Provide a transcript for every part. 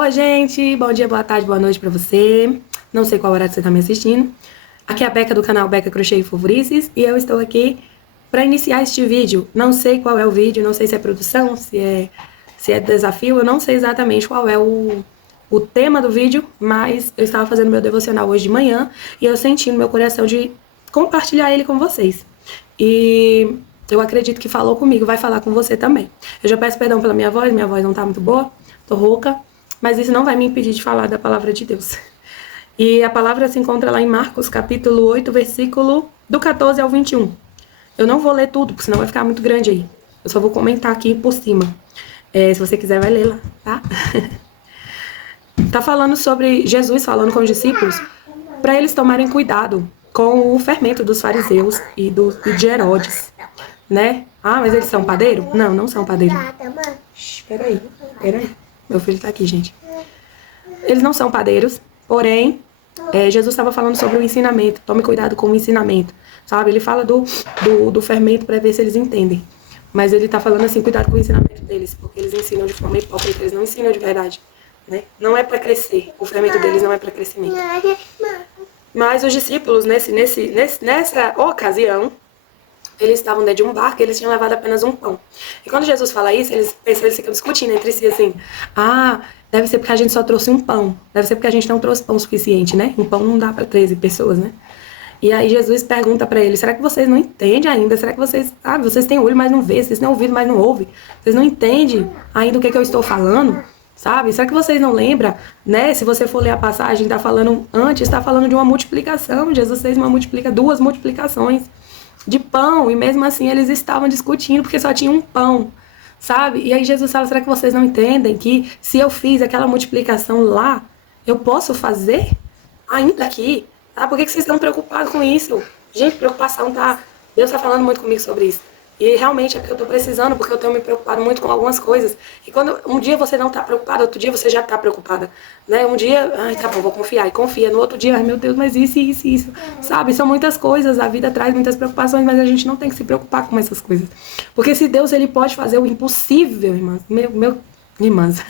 Oi, gente, bom dia, boa tarde, boa noite pra você. Não sei qual horário você tá me assistindo. Aqui é a Beca do canal Beca Crochê e Favorices e eu estou aqui para iniciar este vídeo. Não sei qual é o vídeo, não sei se é produção, se é desafio, eu não sei exatamente qual é o tema do vídeo, mas eu estava fazendo meu devocional hoje de manhã e eu senti no meu coração de compartilhar ele com vocês. E eu acredito que falou comigo, vai falar com você também. Eu já peço perdão pela minha voz não tá muito boa, tô rouca, mas isso não vai me impedir de falar da palavra de Deus. E a palavra se encontra lá em Marcos, capítulo 8, versículo do 14 ao 21. Eu não vou ler tudo, porque senão vai ficar muito grande aí. Eu só vou comentar aqui por cima. Se você quiser, vai ler lá, tá? Tá falando sobre Jesus falando com os discípulos para eles tomarem cuidado com o fermento dos fariseus e de Herodes, né? Ah, mas eles são padeiro? Não, não são padeiro. Peraí. Meu filho tá aqui, gente. Eles não são padeiros, porém, Jesus estava falando sobre o ensinamento. Tome cuidado com o ensinamento, sabe? Ele fala do fermento para ver se eles entendem. Mas ele tá falando assim, cuidado com o ensinamento deles, porque eles ensinam de forma hipócrita, eles não ensinam de verdade, né? Não é para crescer, o fermento deles não é para crescimento. Mas os discípulos, nessa ocasião, eles estavam dentro de um barco e eles tinham levado apenas um pão. E quando Jesus fala isso, eles ficam discutindo entre si assim, deve ser porque a gente só trouxe um pão, deve ser porque a gente não trouxe pão suficiente, né? Um pão não dá para 13 pessoas, né? E aí Jesus pergunta para eles, será que vocês não entendem ainda? Será que vocês têm olho, mas não vê, vocês têm ouvido, mas não ouvem? Vocês não entendem ainda o que eu estou falando? Sabe? Será que vocês não lembram, né? Se você for ler a passagem, está falando de uma multiplicação. Jesus fez duas multiplicações de pão, e mesmo assim eles estavam discutindo porque só tinha um pão, sabe? E aí Jesus fala, será que vocês não entendem que se eu fiz aquela multiplicação lá, eu posso fazer ainda aqui? Por que vocês estão preocupados com isso? Gente, preocupação tá... Deus está falando muito comigo sobre isso. E realmente é porque eu estou precisando, porque eu tenho me preocupado muito com algumas coisas. E quando um dia você não está preocupado, outro dia você já está preocupada, né? Um dia, tá bom, vou confiar. E confia. No outro dia, ai meu Deus, mas isso. Sabe? São muitas coisas. A vida traz muitas preocupações, mas a gente não tem que se preocupar com essas coisas. Porque se Deus, ele pode fazer o impossível, irmãs, irmãs,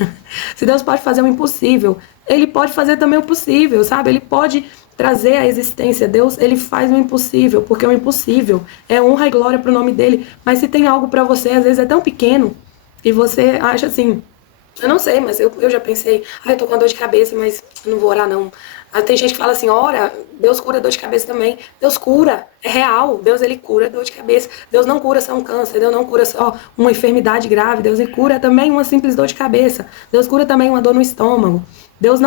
se Deus pode fazer o impossível, ele pode fazer também o possível, sabe? Ele pode trazer a existência. Deus, ele faz o impossível, porque o impossível é honra e glória para o nome dele. Mas se tem algo para você, às vezes é tão pequeno, e você acha assim, eu não sei, mas eu já pensei, eu tô com dor de cabeça, mas eu não vou orar não. Tem gente que fala assim, ora, Deus cura dor de cabeça também. Deus cura, é real. Deus, ele cura dor de cabeça. Deus não cura só um câncer, Deus não cura só uma enfermidade grave, Deus, ele cura também uma simples dor de cabeça. Deus cura também uma dor no estômago. Deus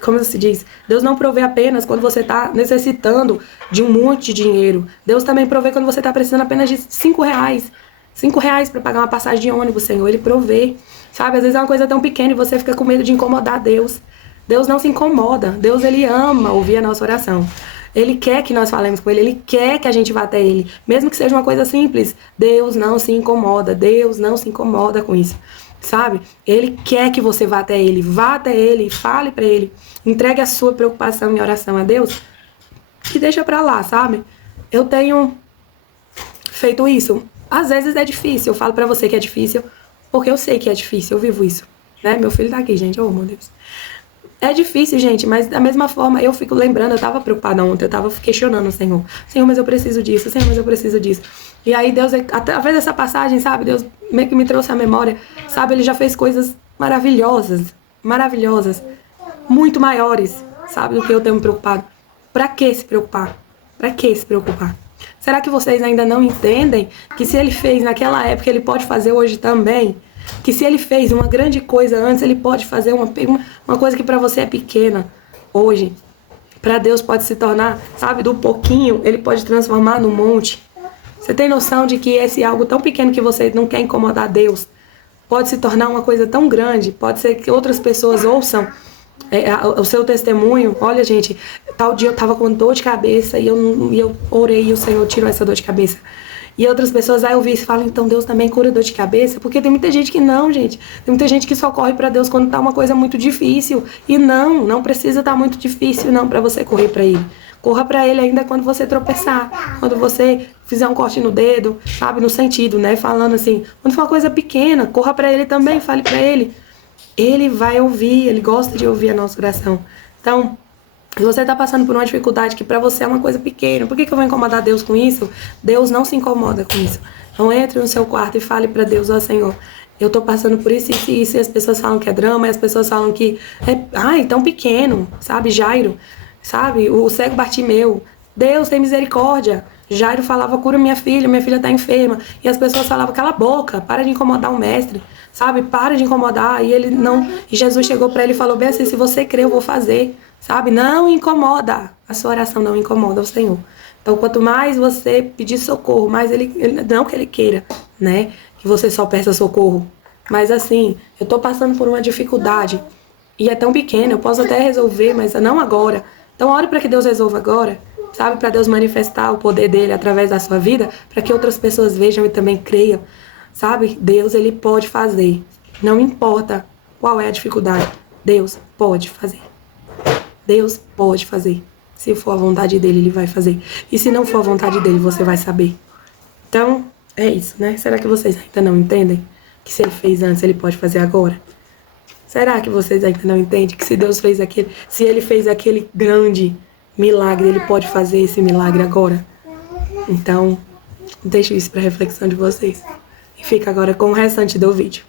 como se diz, Deus não provê apenas quando você está necessitando de um monte de dinheiro. Deus também provê quando você está precisando apenas de 5 reais. 5 reais para pagar uma passagem de ônibus, Senhor. Ele provê, sabe? Às vezes é uma coisa tão pequena e você fica com medo de incomodar Deus. Deus não se incomoda. Deus, ele ama ouvir a nossa oração. Ele quer que nós falemos com ele. Ele quer que a gente vá até ele. Mesmo que seja uma coisa simples. Deus não se incomoda. Deus não se incomoda com isso. Sabe? Ele quer que você vá até ele e fale para ele, entregue a sua preocupação e oração a Deus e deixa pra lá, sabe? Eu tenho feito isso. Às vezes é difícil, eu falo pra você que é difícil, porque eu sei que é difícil, eu vivo isso, né? Meu filho tá aqui, gente, oh meu Deus. É difícil, gente, mas da mesma forma eu fico lembrando, eu tava preocupada ontem, eu tava questionando o Senhor. Senhor, mas eu preciso disso, Senhor, mas eu preciso disso. E aí Deus, através dessa passagem, sabe, Deus meio que me trouxe a memória, sabe, ele já fez coisas maravilhosas, muito maiores, sabe, do que eu tenho me preocupado. Pra que se preocupar? Pra que se preocupar? Será que vocês ainda não entendem que se ele fez naquela época, ele pode fazer hoje também? Que se ele fez uma grande coisa antes, ele pode fazer uma coisa que para você é pequena hoje. Para Deus pode se tornar, sabe, do pouquinho, ele pode transformar no monte. Você tem noção de que esse algo tão pequeno que você não quer incomodar Deus, pode se tornar uma coisa tão grande, pode ser que outras pessoas ouçam o seu testemunho. Olha, gente, tal dia eu tava com dor de cabeça e eu orei e o Senhor tirou essa dor de cabeça. E outras pessoas vai ouvir e falam, então Deus também cura dor de cabeça? Porque tem muita gente que não, gente. Tem muita gente que só corre pra Deus quando tá uma coisa muito difícil. E não precisa estar muito difícil não pra você correr pra Ele. Corra pra Ele ainda quando você tropeçar, quando você fizer um corte no dedo, sabe, no sentido, né, falando assim, quando for uma coisa pequena, corra pra Ele também, fale pra Ele. Ele vai ouvir, ele gosta de ouvir a nossa oração. Então, se você está passando por uma dificuldade que para você é uma coisa pequena, por que eu vou incomodar Deus com isso? Deus não se incomoda com isso. Então entre no seu quarto e fale para Deus, ó Senhor, eu tô passando por isso e isso, e as pessoas falam que é drama, e as pessoas falam que é tão pequeno, sabe? Jairo, sabe? O cego Bartimeu. Deus tem misericórdia. Jairo falava, cura minha filha tá enferma. E as pessoas falavam, cala a boca, para de incomodar o mestre, sabe? Para de incomodar. E ele não. E Jesus chegou para ele e falou bem assim, se você crer, eu vou fazer. Sabe? Não incomoda. A sua oração não incomoda o Senhor. Então, quanto mais você pedir socorro, mais ele não que ele queira, né? Que você só peça socorro. Mas assim, eu tô passando por uma dificuldade e é tão pequena, eu posso até resolver, mas não agora. Então, ore para que Deus resolva agora, sabe? Para Deus manifestar o poder dele através da sua vida, para que outras pessoas vejam e também creiam, sabe? Deus, ele pode fazer. Não importa qual é a dificuldade, Deus pode fazer. Deus pode fazer. Se for a vontade dele, ele vai fazer. E se não for a vontade dele, você vai saber. Então, é isso, né? Será que vocês ainda não entendem que se ele fez antes, ele pode fazer agora? Será que vocês ainda não entendem que se Deus fez aquele, se ele fez aquele grande milagre, ele pode fazer esse milagre agora? Então, deixo isso para reflexão de vocês. E fica agora com o restante do vídeo.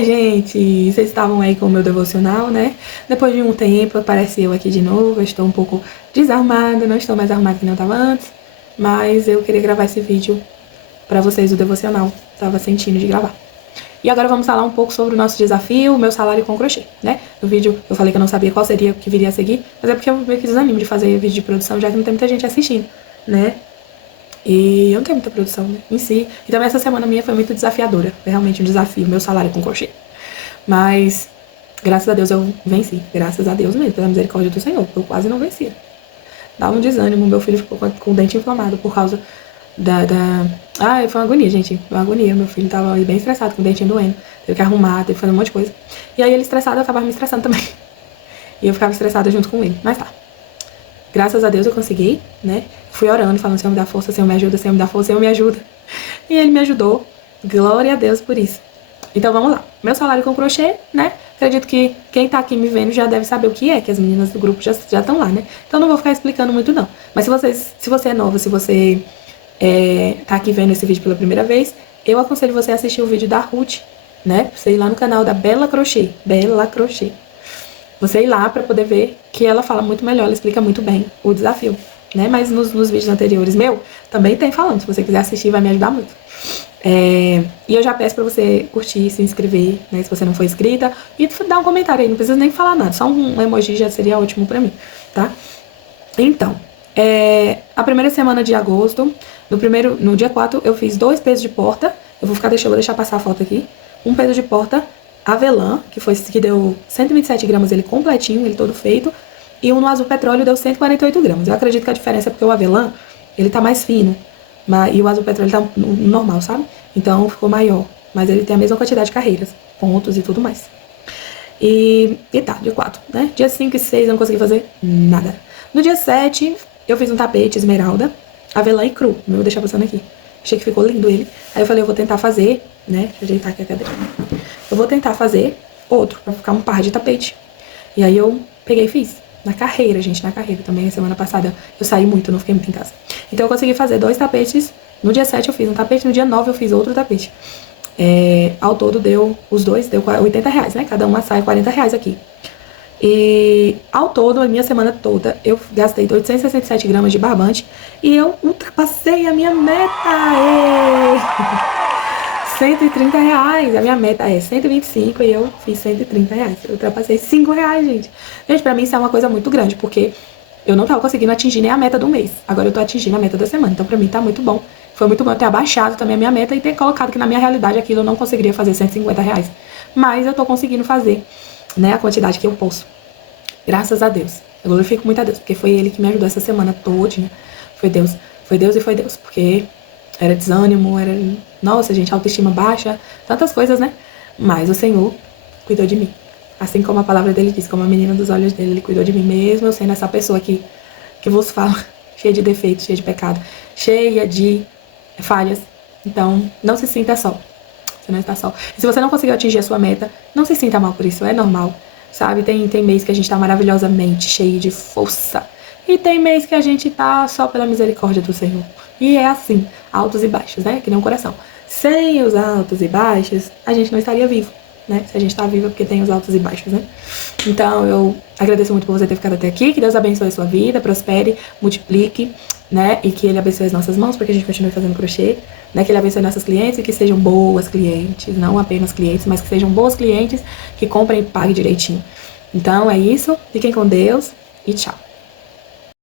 Gente, vocês estavam aí com o meu devocional, né? Depois de um tempo, apareci eu aqui de novo. Eu estou um pouco desarmada, não estou mais arrumada que não estava antes. Mas eu queria gravar esse vídeo para vocês, o devocional. Tava sentindo de gravar. E agora vamos falar um pouco sobre o nosso desafio, o meu salário com crochê, né? No vídeo eu falei que eu não sabia qual seria o que viria a seguir, mas é porque eu meio que desanimo de fazer vídeo de produção, já que não tem muita gente assistindo, né? E eu não tenho muita produção, né, em si. E também essa semana minha foi muito desafiadora. Foi realmente um desafio, meu salário com crochê. Mas, graças a Deus eu venci. Graças a Deus mesmo, pela misericórdia do Senhor. Eu quase não vencia. Dá um desânimo, meu filho ficou com o dente inflamado por causa Ah, foi uma agonia, gente. Foi uma agonia. Meu filho tava bem estressado, com o dentinho doendo. Teve que arrumar, teve que fazer um monte de coisa. E aí ele estressado, eu acabava me estressando também. E eu ficava estressada junto com ele. Mas tá. Graças a Deus eu consegui, né? Fui orando, falando, Senhor me dá força, Senhor me ajuda, Senhor me dá força, Senhor me ajuda. E ele me ajudou. Glória a Deus por isso. Então vamos lá. Meu salário com crochê, né? Acredito que quem tá aqui me vendo já deve saber o que é, que as meninas do grupo já estão lá, né? Então não vou ficar explicando muito não. Mas se você é nova, se você tá aqui vendo esse vídeo pela primeira vez, eu aconselho você a assistir o vídeo da Ruth, né? Você ir lá no canal da Bela Crochê. Bela Crochê. Você ir lá pra poder ver que ela fala muito melhor, ela explica muito bem o desafio, né? Mas nos vídeos anteriores também tem falando. Se você quiser assistir, vai me ajudar muito. E eu já peço pra você curtir, se inscrever, né? Se você não for inscrita. E dar um comentário aí, não precisa nem falar nada. Só um emoji já seria ótimo pra mim, tá? Então, a primeira semana de agosto, no dia 4, eu fiz 2 pesos de porta. Vou deixar passar a foto aqui. Um peso de porta avelã, que deu 127 gramas ele completinho, ele todo feito. E um no azul petróleo deu 148 gramas. Eu acredito que a diferença é porque o avelã, ele tá mais fino. E o azul petróleo tá normal, sabe? Então ficou maior. Mas ele tem a mesma quantidade de carreiras, pontos e tudo mais. E tá, dia 4, né? Dia 5 e 6 eu não consegui fazer nada. No dia 7, eu fiz um tapete esmeralda, avelã e cru. Vou deixar passando aqui. Achei que ficou lindo ele. Aí eu falei, eu vou tentar fazer, né? Deixa eu ajeitar aqui a cadeira. Eu vou tentar fazer outro, pra ficar um par de tapete. E aí eu peguei e fiz. Na carreira, gente, na carreira também. Semana passada eu saí muito, não fiquei muito em casa. Então eu consegui fazer 2 tapetes. No dia 7 eu fiz um tapete, no dia 9 eu fiz outro tapete. Ao todo deu, os dois, deu R$80, né? Cada uma sai R$40 aqui. E ao todo, a minha semana toda, eu gastei 867 gramas de barbante e eu ultrapassei a minha meta! R$130. A minha meta é 125 e eu fiz R$130. Eu ultrapassei R$5, gente. Gente, pra mim isso é uma coisa muito grande, porque eu não tava conseguindo atingir nem a meta do mês. Agora eu tô atingindo a meta da semana. Então pra mim tá muito bom. Foi muito bom eu ter abaixado também a minha meta e ter colocado que na minha realidade aquilo eu não conseguiria fazer R$150. Mas eu tô conseguindo fazer, né, a quantidade que eu posso. Graças a Deus. Eu glorifico muito a Deus, porque foi Ele que me ajudou essa semana todinha. Foi Deus e foi Deus. Porque era desânimo, nossa, gente, autoestima baixa, tantas coisas, né? Mas o Senhor cuidou de mim. Assim como a palavra dele diz, como a menina dos olhos dele, Ele cuidou de mim mesmo, eu sendo essa pessoa que vos fala, cheia de defeitos, cheia de pecado, cheia de falhas. Então, não se sinta só. Você não está só. E se você não conseguiu atingir a sua meta, não se sinta mal por isso, é normal, sabe? Tem mês que a gente tá maravilhosamente cheio de força. E tem mês que a gente tá só pela misericórdia do Senhor. E é assim, altos e baixos, né? Que nem um coração. Sem os altos e baixos, a gente não estaria vivo, né? Se a gente tá vivo é porque tem os altos e baixos, né? Então, eu agradeço muito por você ter ficado até aqui. Que Deus abençoe a sua vida, prospere, multiplique, né? E que Ele abençoe as nossas mãos para que a gente continue fazendo crochê, né? Que Ele abençoe nossos clientes e que sejam boas clientes, não apenas clientes, mas que sejam boas clientes, que comprem e paguem direitinho. Então, é isso. Fiquem com Deus e tchau.